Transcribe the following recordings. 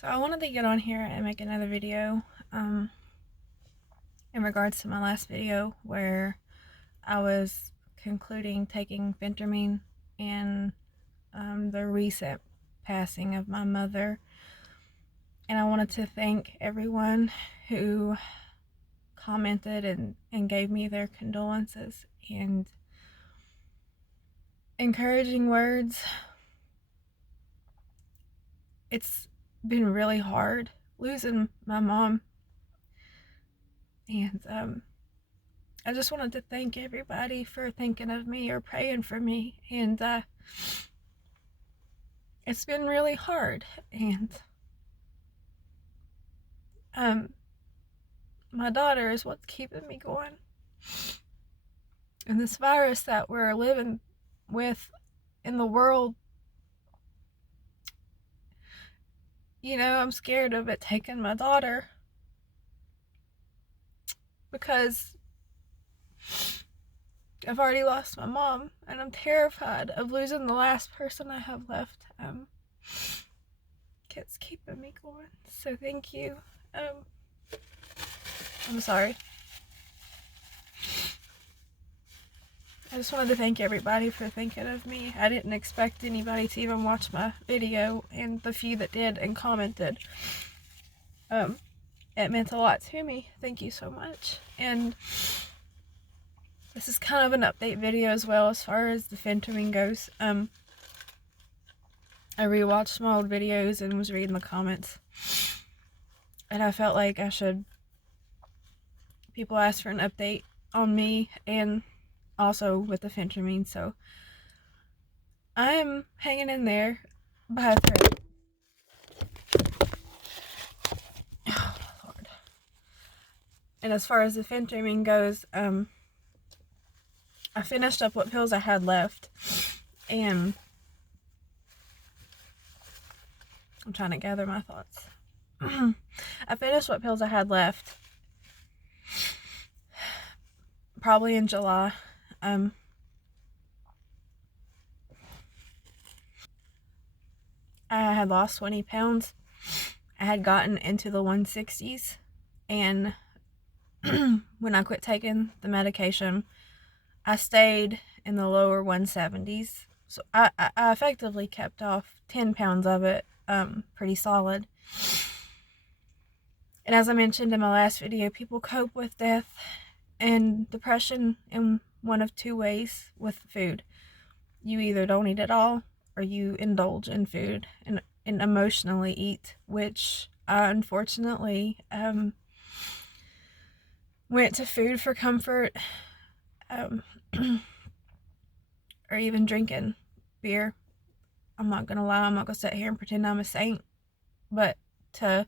So I wanted to get on here and make another video in regards to my last video where I was concluding taking Phentermine and the recent passing of my mother. And I wanted to thank everyone who commented and gave me their condolences and encouraging words. It's been really hard losing my mom, and I just wanted to thank everybody for thinking of me or praying for me, and it's been really hard, and my daughter is what's keeping me going, and this virus that we're living with in the world, I'm scared of it taking my daughter, because I've already lost my mom, and I'm terrified of losing the last person I have left. It's keeping me going, so thank you. I'm sorry. I just wanted to thank everybody for thinking of me. I didn't expect anybody to even watch my video, and the few that did and commented, it meant a lot to me. Thank you so much. And this is kind of an update video as well as far as the Phentermine goes. I rewatched my old videos and was reading the comments, and I felt like people asked for an update on me and also with the Phentermine, so I am hanging in there by a thread. Oh, Lord. And as far as the Phentermine goes, I finished up what pills I had left, and I'm trying to gather my thoughts. I finished what pills I had left probably in July. I had lost 20 pounds. I had gotten into the 160s, and when I quit taking the medication, I stayed in the lower 170s. So I effectively kept off 10 pounds of it, pretty solid. And as I mentioned in my last video, people cope with death and depression in one of two ways with food. You either don't eat at all, or you indulge in food and emotionally eat, which I unfortunately went to food for comfort, or even drinking beer. I'm not gonna lie, I'm not gonna sit here and pretend I'm a saint, but to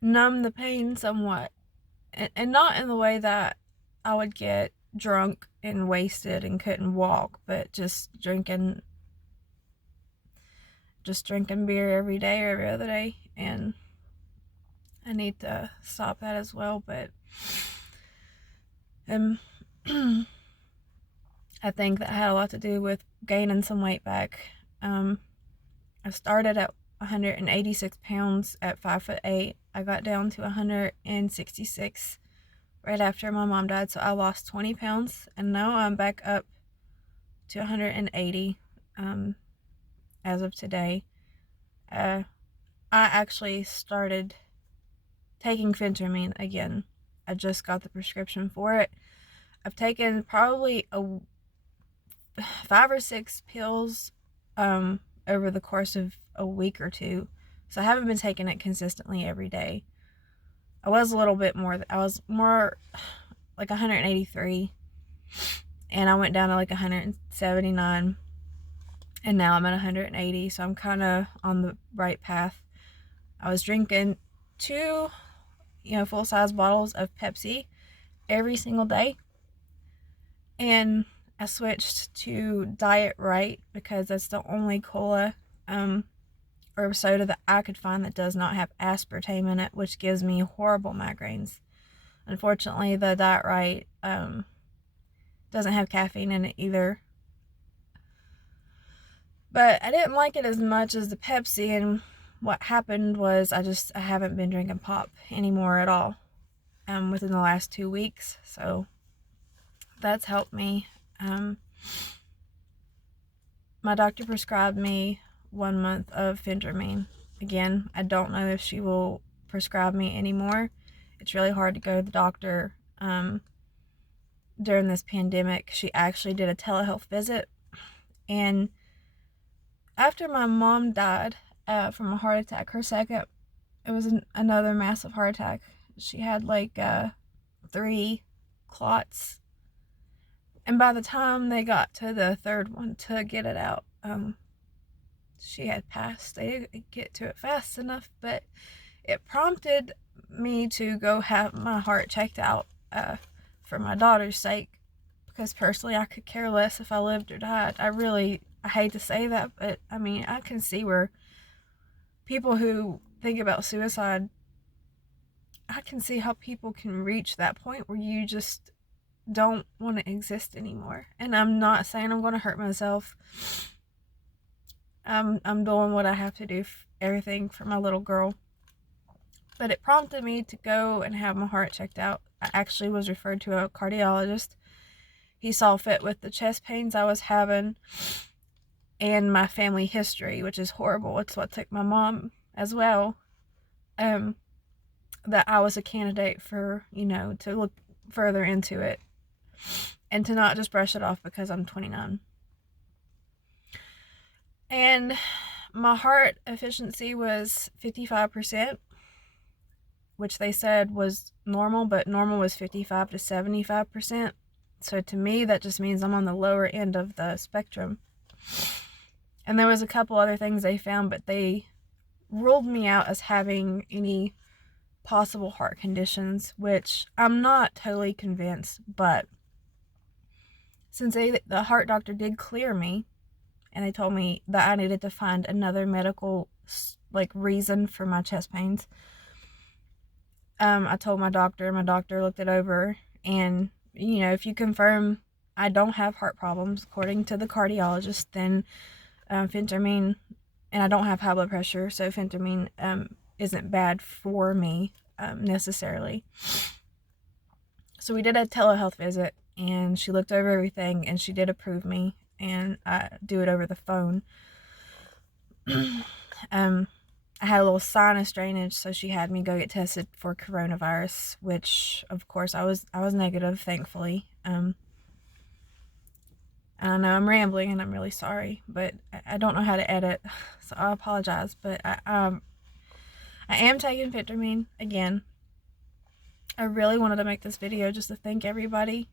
numb the pain somewhat, and not in the way that I would get drunk and wasted and couldn't walk, but just drinking beer every day or every other day, and I need to stop that as well. But I think that had a lot to do with gaining some weight back. I started at 186 pounds at 5'8". I got down to 166 right after my mom died, so I lost 20 pounds, and now I'm back up to 180 as of today. I actually started taking Phentermine again. I just got the prescription for it. I've taken probably 5 or 6 pills over the course of a week or two, so I haven't been taking it consistently every day. I was a little bit more, I was more like 183, and I went down to like 179, and now I'm at 180, so I'm kind of on the right path. I was drinking 2 full-size bottles of Pepsi every single day, and I switched to Diet Right because that's the only cola or soda that I could find that does not have aspartame in it, which gives me horrible migraines. Unfortunately, the Diet Right doesn't have caffeine in it either. But I didn't like it as much as the Pepsi, and what happened was I haven't been drinking pop anymore at all within the last 2 weeks, so that's helped me. My doctor prescribed me 1 month of Phentermine. Again, I don't know if she will prescribe me anymore. It's really hard to go to the doctor during this pandemic. She actually did a telehealth visit, and after my mom died from a heart attack, her second, it was another massive heart attack. She had like 3 clots, and by the time they got to the third one to get it out, she had passed. They didn't get to it fast enough, but it prompted me to go have my heart checked out for my daughter's sake, because personally I could care less if I lived or died. I hate to say that, but I mean, I can see where people who think about suicide, I can see how people can reach that point where you just don't want to exist anymore. And I'm not saying I'm going to hurt myself. I'm doing what I have to do, everything for my little girl. But it prompted me to go and have my heart checked out. I actually was referred to a cardiologist. He saw fit with the chest pains I was having and my family history, which is horrible. It's what took my mom as well. That I was a candidate for, to look further into it and to not just brush it off because I'm 29. And my heart efficiency was 55%, which they said was normal, but normal was 55 to 75%. So to me, that just means I'm on the lower end of the spectrum. And there was a couple other things they found, but they ruled me out as having any possible heart conditions, which I'm not totally convinced. But since the heart doctor did clear me, and they told me that I needed to find another medical reason for my chest pains, I told my doctor looked it over, and if you confirm I don't have heart problems according to the cardiologist, then Phentermine, and I don't have high blood pressure, so Phentermine isn't bad for me necessarily. So we did a telehealth visit, and she looked over everything, and she did approve me, and do it over the phone. I had a little sinus drainage, so she had me go get tested for coronavirus, which of course I was negative, thankfully. I know I'm rambling and I'm really sorry, but I don't know how to edit, so I apologize. But I am taking Phentermine again. I really wanted to make this video just to thank everybody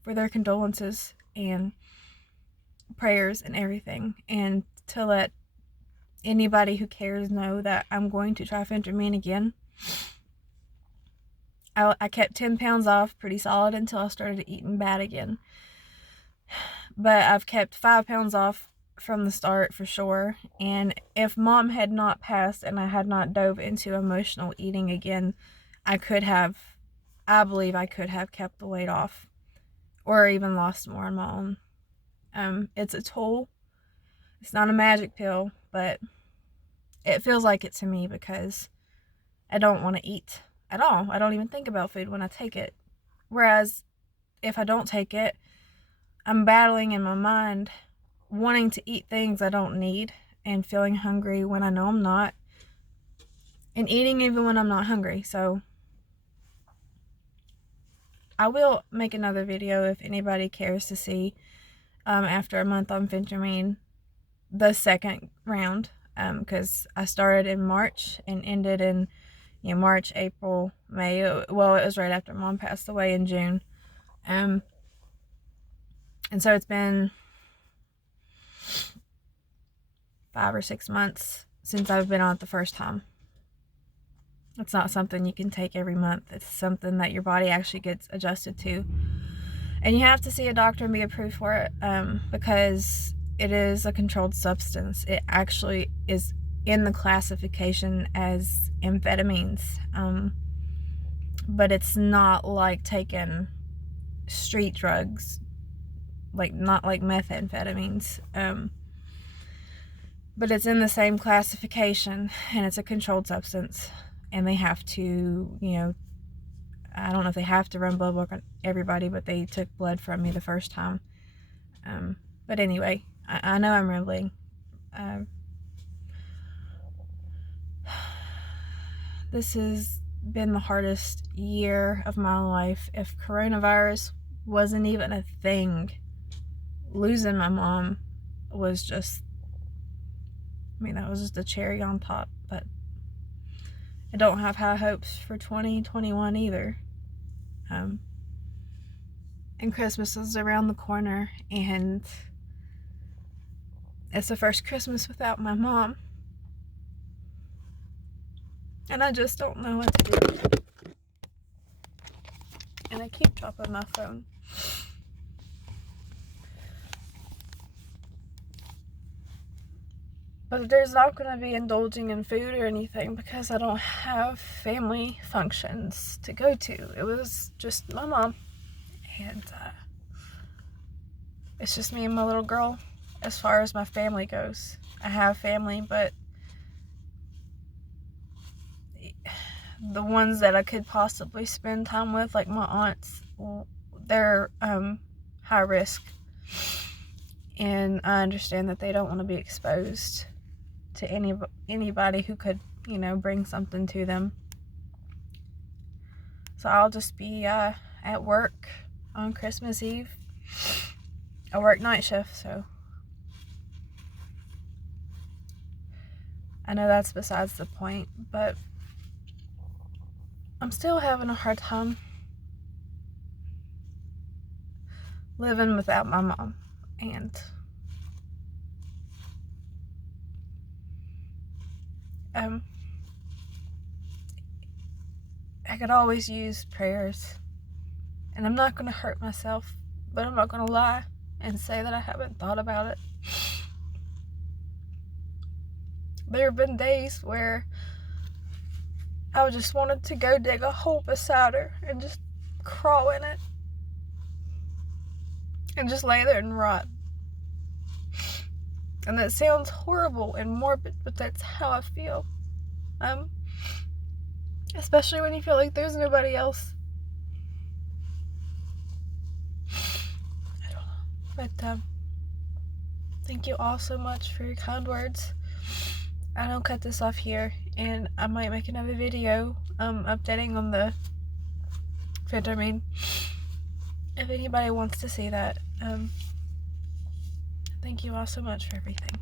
for their condolences and prayers and everything, and to let anybody who cares know that I'm going to try Phentermine again. I kept 10 pounds off pretty solid until I started eating bad again. But I've kept 5 pounds off from the start for sure. And if Mom had not passed and I had not dove into emotional eating again, I believe I could have kept the weight off, or even lost more on my own. It's a tool. It's not a magic pill, but it feels like it to me, because I don't want to eat at all. I don't even think about food when I take it. Whereas if I don't take it, I'm battling in my mind, wanting to eat things I don't need, and feeling hungry when I know I'm not, and eating even when I'm not hungry. So I will make another video if anybody cares to see, after a month on Phentermine, the second round, because I started in March and ended in March, April, May. Well, it was right after Mom passed away in June. And so it's been 5 or 6 months since I've been on it the first time. It's not something you can take every month. It's something that your body actually gets adjusted to. And you have to see a doctor and be approved for it, because it is a controlled substance. It actually is in the classification as amphetamines. But it's not like taking street drugs, not like methamphetamines. but it's in the same classification, and it's a controlled substance, and they have to, I don't know if they have to run blood work on everybody, but they took blood from me the first time. But anyway, I know I'm rambling. This has been the hardest year of my life. If coronavirus wasn't even a thing, losing my mom was just, that was just a cherry on top. But I don't have high hopes for 2021 either. And Christmas is around the corner, and it's the first Christmas without my mom. And I just don't know what to do. And I keep dropping my phone. But there's not going to be indulging in food or anything because I don't have family functions to go to. It was just my mom. And it's just me and my little girl as far as my family goes. I have family, but the ones that I could possibly spend time with, like my aunts, they're high risk. And I understand that they don't want to be exposed to anybody who could, bring something to them. So I'll just be at work on Christmas Eve. I work night shift, so I know that's besides the point, but I'm still having a hard time living without my mom. And I could always use prayers. And I'm not going to hurt myself, but I'm not going to lie and say that I haven't thought about it. There have been days where I just wanted to go dig a hole beside her and just crawl in it and just lay there and rot. And that sounds horrible and morbid, but that's how I feel. Especially when you feel like there's nobody else. I don't know. But thank you all so much for your kind words. I'll cut this off here, and I might make another video updating on the Phentermine if anybody wants to see that. Thank you all so much for everything.